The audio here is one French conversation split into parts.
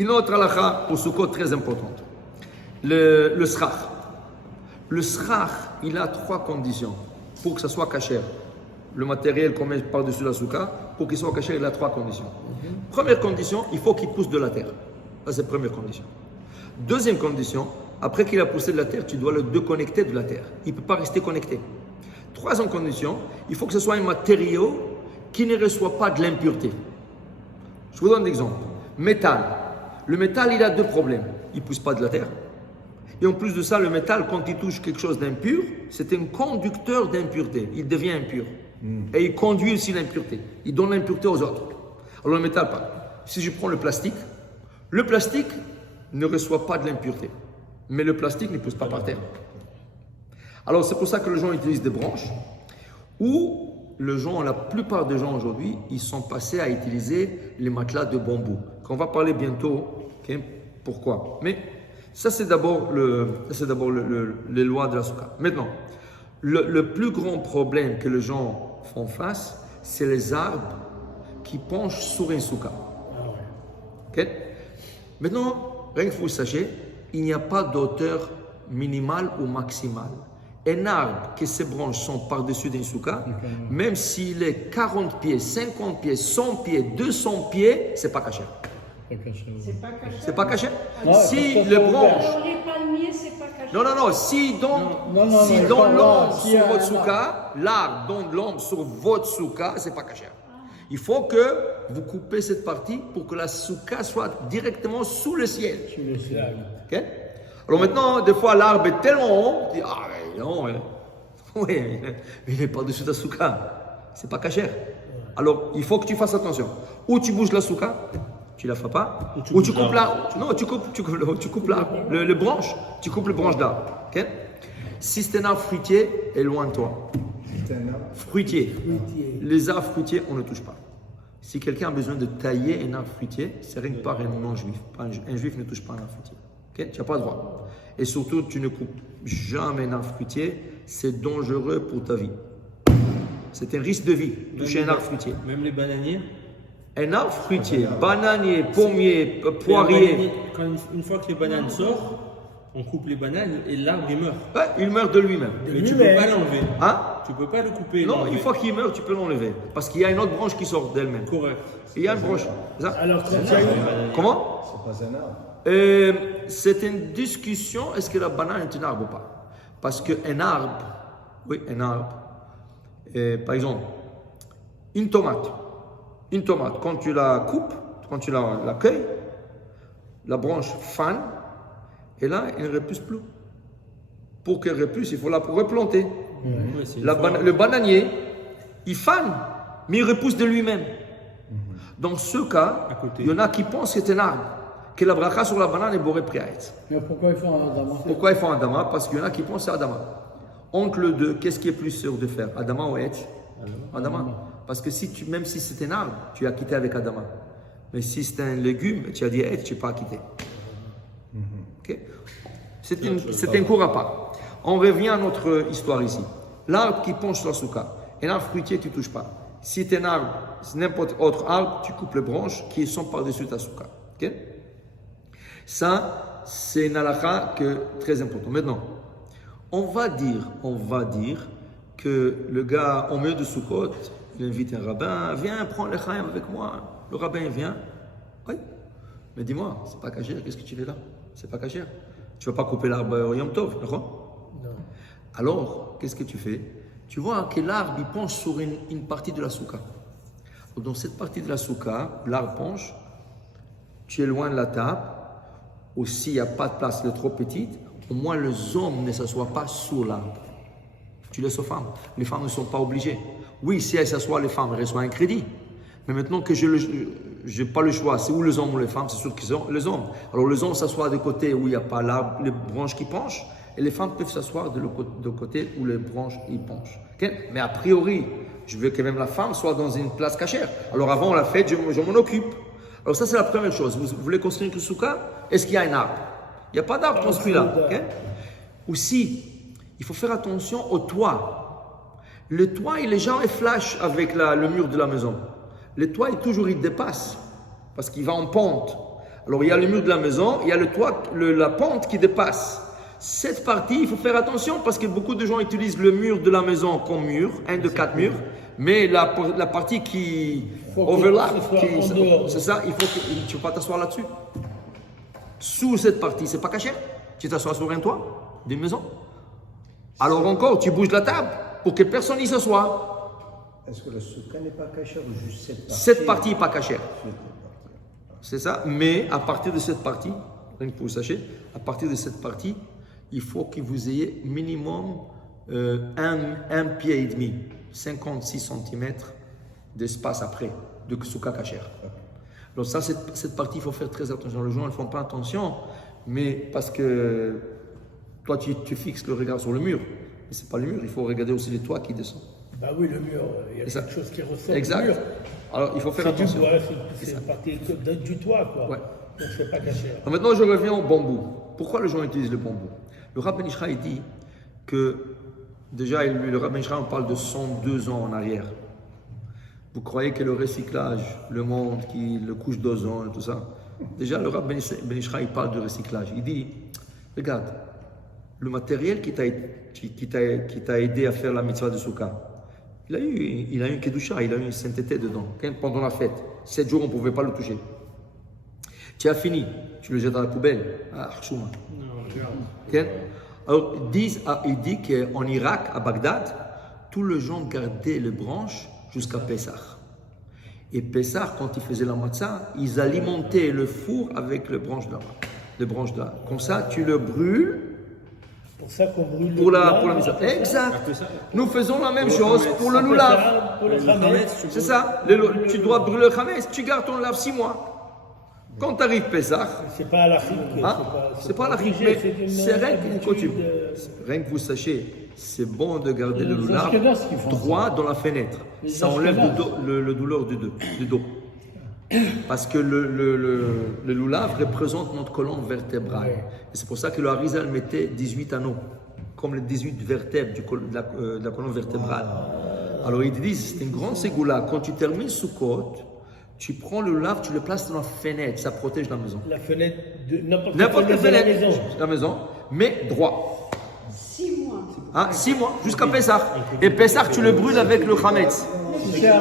Une autre halakha pour Sukkot très importante. Le srach. Le srach, il a 3 conditions pour que ça soit kasher. Le matériel qu'on met par-dessus la souka, pour qu'il soit kasher, il a 3 conditions. Première condition, il faut qu'il pousse de la terre. Ça, c'est la première condition. Deuxième condition, après qu'il a poussé de la terre, tu dois le déconnecter de la terre. Il ne peut pas rester connecté. Troisième condition, il faut que ce soit un matériau qui ne reçoit pas de l'impureté. Je vous donne un exemple. Métal. Le métal, il a 2 problèmes. Il ne pousse pas de la terre. Et en plus de ça, le métal, quand il touche quelque chose d'impur, c'est un conducteur d'impureté. Il devient impur. Et il conduit aussi l'impureté. Il donne l'impureté aux autres. Alors le métal, pas. Si je prends le plastique ne reçoit pas de l'impureté. Mais le plastique ne pousse pas par terre. Alors c'est pour ça que les gens utilisent des branches. Ou la plupart des gens aujourd'hui, ils sont passés à utiliser les matelas de bambou. Qu'on va parler bientôt. Okay? Pourquoi? Mais ça c'est d'abord les lois de la souka. Maintenant, le plus grand problème que les gens font face, c'est les arbres qui penchent sur une souka. Okay? Maintenant, rien que vous sachiez, il n'y a pas d'auteur minimale ou maximale. Un arbre que ses branches sont par-dessus d'une souka, même s'il est 40 pieds, 50 pieds, 100 pieds, 200 pieds, c'est pas caché. C'est pas caché. Si les branches. Alors les palmiers, c'est pas caché. Non. Si donne l'ombre sur votre souka, l'arbre donne l'ombre sur votre souka, c'est pas caché. Il faut que vous coupez cette partie pour que la souka soit directement sous le ciel. Sous le ciel. Okay? Alors maintenant, des fois, l'arbre est tellement haut, tu dis, ah mais non, oui, il n'est pas dessus de la souka. C'est pas caché. Alors, il faut que tu fasses attention. Ou tu bouges la souka, tu la feras pas. Ou tu coupes là. Non, tu coupes là. Le branche. Tu coupes le branche là. Okay? Si c'est un arbre fruitier, éloigne-toi. Fruitier. Les arbres fruitiers, on ne touche pas. Si quelqu'un a besoin de tailler un arbre fruitier, c'est rien que par un non-juif. Un juif ne touche pas un arbre fruitier. Okay? Tu n'as pas le droit. Et surtout, tu ne coupes jamais un arbre fruitier. C'est dangereux pour ta vie. C'est un risque de vie, toucher un arbre fruitier. Même les bananiers? Un arbre fruitier, bananier, pommier, poirier. Une fois que les bananes sortent, on coupe les bananes et l'arbre il meurt. Ouais, il meurt de lui-même. Mais tu peux pas l'enlever. Hein? Tu peux pas le couper. Non, une fois qu'il meurt, tu peux l'enlever. Parce qu'il y a une autre branche qui sort d'elle-même. Correct. Il y a une branche. Ça? Alors, quand il y a eu... Comment? C'est pas un arbre. C'est une discussion, est-ce que la banane est un arbre ou pas? Parce qu'un arbre, un arbre, par exemple, une tomate, quand tu la coupes, quand tu la cueilles, la branche fane, et là, elle ne repousse plus. Pour qu'elle repousse, il faut la replanter. Le bananier, il fane, mais il repousse de lui-même. Dans ce cas, il y en a qui pensent que c'est un arbre, que la bracha sur la banane est boré priaït. Mais pourquoi ils font un Adama? Pourquoi ils font Adama? Parce qu'il y en a qui pensent à Adama. Entre les deux, qu'est-ce qui est plus sûr de faire? Adama ou Etz? Adama. Parce que même si c'est un arbre, tu as quitté avec Adama. Mais si c'est un légume, tu as dit Etz, tu n'as pas quitté. Okay? C'est un cours à part. On revient à notre histoire ici. L'arbre qui penche la souka, un arbre fruitier, tu ne touches pas. Si c'est un arbre, n'importe autre arbre, tu coupes les branches qui sont par-dessus ta souka. Okay? Ça, c'est une halakha très important. Maintenant, on va dire que le gars, en milieu de Sukkot, il invite un rabbin, viens, prends le chaim avec moi. Le rabbin vient. Oui. Mais dis-moi, c'est pas caché, qu'est-ce que tu fais là? C'est pas caché. Tu vas pas couper l'arbre au Yom Tov, d'accord? Non. Alors, qu'est-ce que tu fais? Tu vois que l'arbre, il penche sur une partie de la souka. Dans cette partie de la souka, l'arbre penche, tu éloignes la table, ou s'il n'y a pas de place, elle est trop petite, au moins les hommes ne s'assoient pas sur l'arbre. Tu laisses aux femmes. Les femmes ne sont pas obligées. Oui, si elles s'assoient, les femmes reçoivent un crédit. Mais maintenant que je n'ai pas le choix, c'est ou les hommes ou les femmes, c'est sûr que c'est les hommes. Alors les hommes s'assoient de côté où il n'y a pas l'arbre, les branches qui penchent, et les femmes peuvent s'asseoir de côté où les branches y penchent. Okay? Mais a priori, je veux que même la femme soit dans une place cachère. Alors avant la fête, je m'en occupe. Alors ça, c'est la première chose. Vous voulez construire une souka? Est-ce qu'il y a un arbre? Il n'y a pas d'arbre construit là. Okay? Aussi, il faut faire attention au toit. Le toit, il est jamais flash avec le mur de la maison. Le toit, il dépasse parce qu'il va en pente. Alors il y a le mur de la maison, il y a le toit, la pente qui dépasse. Cette partie, il faut faire attention parce que beaucoup de gens utilisent le mur de la maison comme mur, un de 4 murs, mais la partie qui overlap, c'est ça, il faut que tu ne peux pas t'asseoir là-dessus. Sous cette partie, c'est pas caché. Tu t'assois sur un toit d'une maison. Alors encore, tu bouges la table pour que personne n'y s'assoie. Est-ce que le soukha n'est pas caché ou juste cette partie? Cette partie n'est pas cachée. C'est ça, mais à partir de cette partie, rien que pour vous sachiez, à partir de cette partie, il faut que vous ayez minimum un pied et demi, 56 cm d'espace après, de soukha cachère. Donc ça, cette partie, il faut faire très attention. Les gens ne font pas attention, mais parce que toi, tu fixes le regard sur le mur. Mais ce n'est pas le mur, il faut regarder aussi les toits qui descendent. Bah oui, le mur, il y a C'est ça. quelque chose qui ressort Exact. du mur. Alors, il faut faire C'est du attention. bois, c'est une partie du toit, quoi. Ouais. Donc c'est pas caché. Alors maintenant, je reviens au bambou. Pourquoi les gens utilisent le bambou? Le Rav Ben Ishraï dit que, déjà, le Rav Ben Ishraï, on parle de 102 ans en arrière. Vous croyez que le recyclage, le monde, le couche d'ozone et tout ça, déjà, le Rav Ben Ishraï parle de recyclage. Il dit, regarde, le matériel qui t'a aidé à faire la mitzvah de Soukha, il a eu une kedusha, il a eu une sainteté dedans, pendant la fête. 7 jours, on ne pouvait pas le toucher. Tu as fini, tu le jettes dans la poubelle. Ah, chouma. Alors, il dit qu'en Irak, à Bagdad, tous les gens gardaient les branches jusqu'à Pessah. Et Pessah, quand ils faisaient la matzah, ils alimentaient le four avec les branches là. Comme ça, tu le brûles. Pour ça qu'on brûle Pour la mitzvah. Exact. Nous faisons la même chose pour le loulav. Pour le khametz. C'est ça. Tu dois brûler le khametz, tu gardes ton loulav 6 mois. Quand tu arrives Pessah, C'est pas à la chic. c'est pas la riche, mais c'est rien qu'une coutume. Rien que vous sachiez, c'est bon de garder le loulav Ashkenaz qui font ça. droit dans la fenêtre. Ça enlève le douleur du dos. Parce que le loulav représente notre colonne vertébrale. Ouais. Et c'est pour ça que le Harizal mettait 18 anneaux, comme les 18 vertèbres de la colonne vertébrale. Alors ils disent, c'est une grande ségoula. Quand tu termines Sukkot, tu prends le loulav, tu le places dans la fenêtre, ça protège la maison. La fenêtre de N'importe quelle de la fenêtre, maison. la maison, mais droit. 6 mois. Hein, 6 mois, jusqu'à Pessah. Et Pessah, tu le brûles avec le Hametz. Si c'est à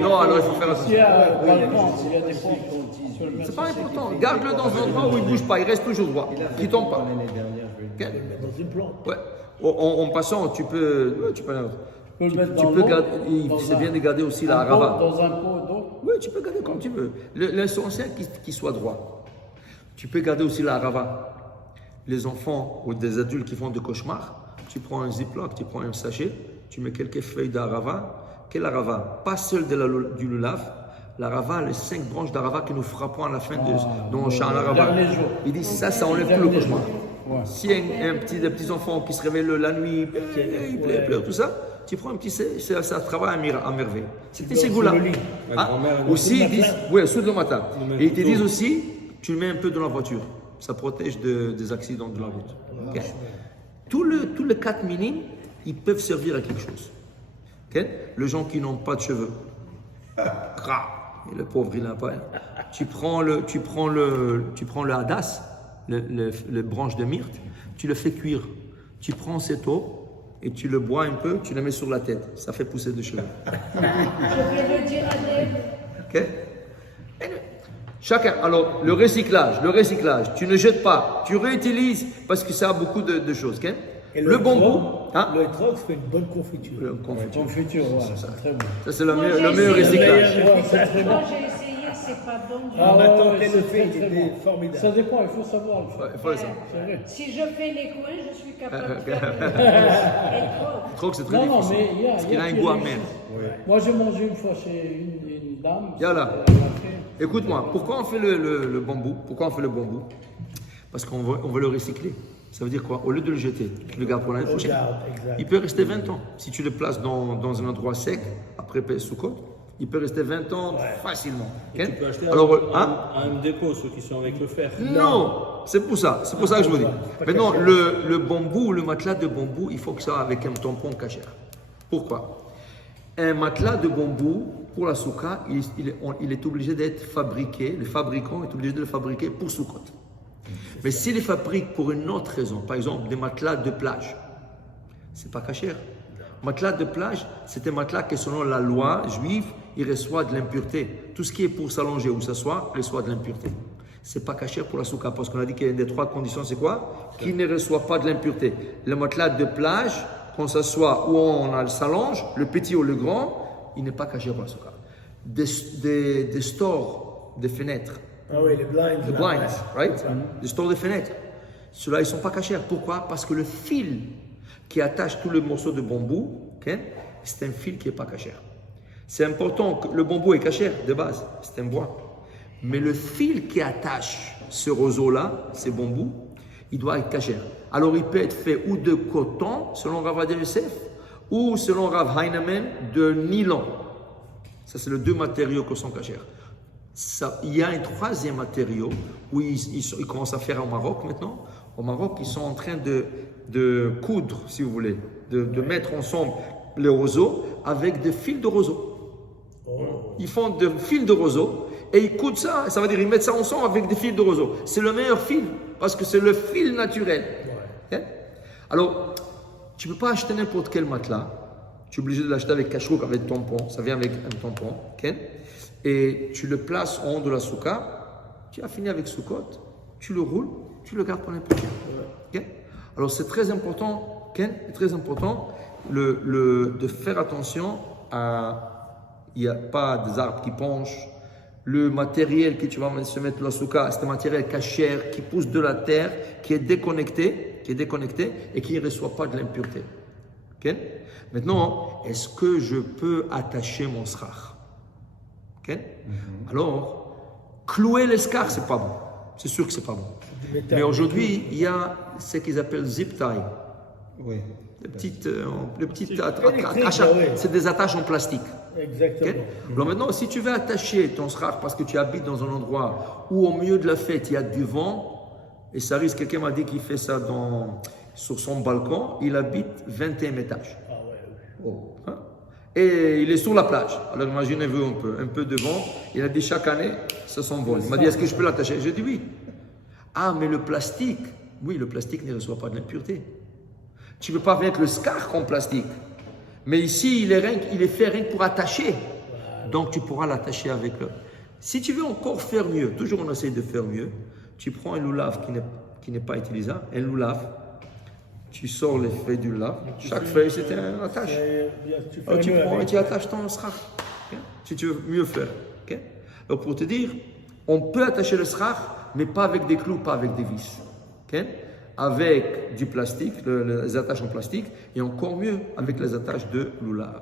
Non, alors il faut faire s'il y attention. a Balkan, s'il y a des ponts sur le même C'est pas important. Garde-le dans un endroit où il ne bouge pas, il reste toujours droit. Il ne tombe pas. Ok? dans une plante. Ouais. En passant, tu peux. Ouais, tu peux Tu peux le mettre tu dans peux l'eau, garder. dans C'est un- bien de garder aussi la un pot, harava. dans un pot d'eau. Oui, tu peux garder comme tu veux. L'essentiel qu'il soit droit. Tu peux garder aussi la harava. Les enfants ou des adultes qui font des cauchemars, tu prends un ziploc, tu prends un sachet, tu mets quelques feuilles d'harava. Quelle harava? Pas seul du lulav. L'harava, les 5 branches d'harava que nous frappons à la fin de nos chants en harava. dernier jour. Il dit ça enlève tout le cauchemar. Si des petits enfants qui se réveillent la nuit, ils pleurent, tout ça, tu prends un petit, ça travaille à merveille. C'était ces goûts-là. Sur le lit. Aussi, ils disent, oui, sous le matin. le Et ils te matin. disent aussi, tu le mets un peu dans la voiture. Ça protège des accidents de la route. Ok? Tous les 4 minimes, ils peuvent servir à quelque chose. Ok? Les gens qui n'ont pas de cheveux. Cra. Et le pauvre, il n'a pas. Tu prends le hadas, les branches de myrte, tu le fais cuire. Tu prends cette eau et tu le bois un peu, tu le mets sur la tête. Ça fait pousser des cheveux. Je vais le dire à Dave. Ok? Chacun. Alors, le recyclage, tu ne jettes pas, tu réutilises parce que ça a beaucoup de choses. Ok? Et Le bambou, Hein? Le etrox fait une bonne confiture. le confiture. Confiture, ouais, c'est très bon. Ça, c'est le Moi, meilleur j'ai essayé. recyclage. Ouais, c'est très bon. Moi, j'ai essayé, c'est pas bon. Ah, ma tante, ouais, elle c'est le fait, très, il très était bon. formidable. Ça dépend, il faut savoir le faire. Ouais, il faut le savoir. C'est vrai. Si je fais les coins, je suis capable de faire les Trop que c'est très Non, non, difficile. mais il y a. Parce il y qu'il a a un qui goût réussit. amer. Moi, j'ai mangé une fois chez une dame. Yalla. Elle a fait- Écoute-moi, pourquoi on fait le bambou? Pourquoi on fait le bambou? Parce qu'on veut le recycler. Ça veut dire quoi? Au lieu de le jeter, tu le gardes pour l'année prochaine. Regarde, exact. Il peut rester 20 ans. Si tu le places dans un endroit sec, après Sukkot, il peut rester 20 ans facilement. Ok? Tu peux acheter Alors, un dépôt, ceux qui sont avec le fer. non, c'est pour ça que je vous dis. Maintenant, le bambou, le matelas de bambou, il faut que ça soit avec un tampon cachère. Pourquoi? Un matelas de bambou pour la souka, il est obligé d'être fabriqué, le fabricant est obligé de le fabriquer pour Sukkot. Mais s'il les fabrique pour une autre raison, par exemple des matelas de plage, c'est pas cachère. Matelas de plage, c'est un matelas qui, selon la loi juive, il reçoit de l'impureté. Tout ce qui est pour s'allonger ou s'asseoir reçoit de l'impureté. C'est pas cachère pour la souka, parce qu'on a dit qu'il y a une des trois conditions, c'est quoi? Qu'il ne reçoit pas de l'impureté. Le matelas de plage, qu'on s'assoit ou on s'allonge, le petit ou le grand, il n'est pas cachère pour la souka. Des stores, des fenêtres. Ah oui, les blinds. The blinds, right? Les stores de fenêtres. Ceux-là, ils ne sont pas cachers. Pourquoi? Parce que le fil qui attache tout le morceau de bambou, okay, c'est un fil qui n'est pas cacher. C'est important que le bambou est cacher de base, c'est un bois. Mais le fil qui attache ce roseau-là, ces bambous, il doit être cacher. Alors il peut être fait ou de coton, selon Rav Ovadia Yosef, ou selon Rav Heinemann, de nylon. Ça, c'est les deux matériaux qui sont cachers. Il y a un troisième matériau où ils commencent à faire au Maroc maintenant. Au Maroc, ils sont en train de coudre, si vous voulez, de mettre ensemble les roseaux avec des fils de roseaux. Ils font des fils de roseaux et ils coudent ça. Ça veut dire ils mettent ça ensemble avec des fils de roseaux. C'est le meilleur fil parce que c'est le fil naturel. Okay? Alors, tu ne peux pas acheter n'importe quel matelas. Tu es obligé de l'acheter avec cachouk, avec tampon. Ça vient avec un tampon. Okay? Et tu le places en haut de la souka. Tu as fini avec Sukkot. Tu le roules. Tu le gardes pour n'importe quoi. Okay? Alors c'est très important, Ken, très important de faire attention il n'y a pas des arbres qui penchent. Le matériel que tu vas se mettre dans la souka, c'est un matériel cachère qui pousse de la terre, qui est déconnecté et qui ne reçoit pas de l'impureté. Okay? Maintenant, est-ce que je peux attacher mon srach? Okay? Alors, clouer l'escar, c'est pas bon. C'est sûr que c'est pas bon. Mais aujourd'hui, il y a ce qu'ils appellent zip tie. Oui. Les petites attaches, c'est des attaches en plastique. Exactement. Okay? Alors maintenant, si tu veux attacher ton srach parce que tu habites dans un endroit où au milieu de la fête, il y a du vent, et ça risque, quelqu'un m'a dit qu'il fait ça sur son balcon, il habite 21 étages. Ah ouais. Oh, hein? Et il est sur la plage. Alors imaginez-vous un peu de vent. Il a dit chaque année, ça s'envole. Il m'a dit, est-ce que je peux l'attacher? J'ai dit oui. Ah, mais le plastique, oui, le plastique ne reçoit pas de l'impureté. Tu ne peux pas mettre le scar en plastique. Mais ici, il est fait rien que pour attacher. Donc tu pourras l'attacher avec le... Si tu veux encore faire mieux, toujours on essaie de faire mieux, tu prends un loulav qui n'est pas utilisable, un loulav, tu sors les feuilles du loulav, chaque feuille c'est une attache. Alors tu prends et tu attaches ton srach. Okay? Si tu veux mieux faire. Okay? Alors pour te dire, on peut attacher le srach, mais pas avec des clous, pas avec des vis. Okay? Avec du plastique, les attaches en plastique, et encore mieux avec les attaches de loulav.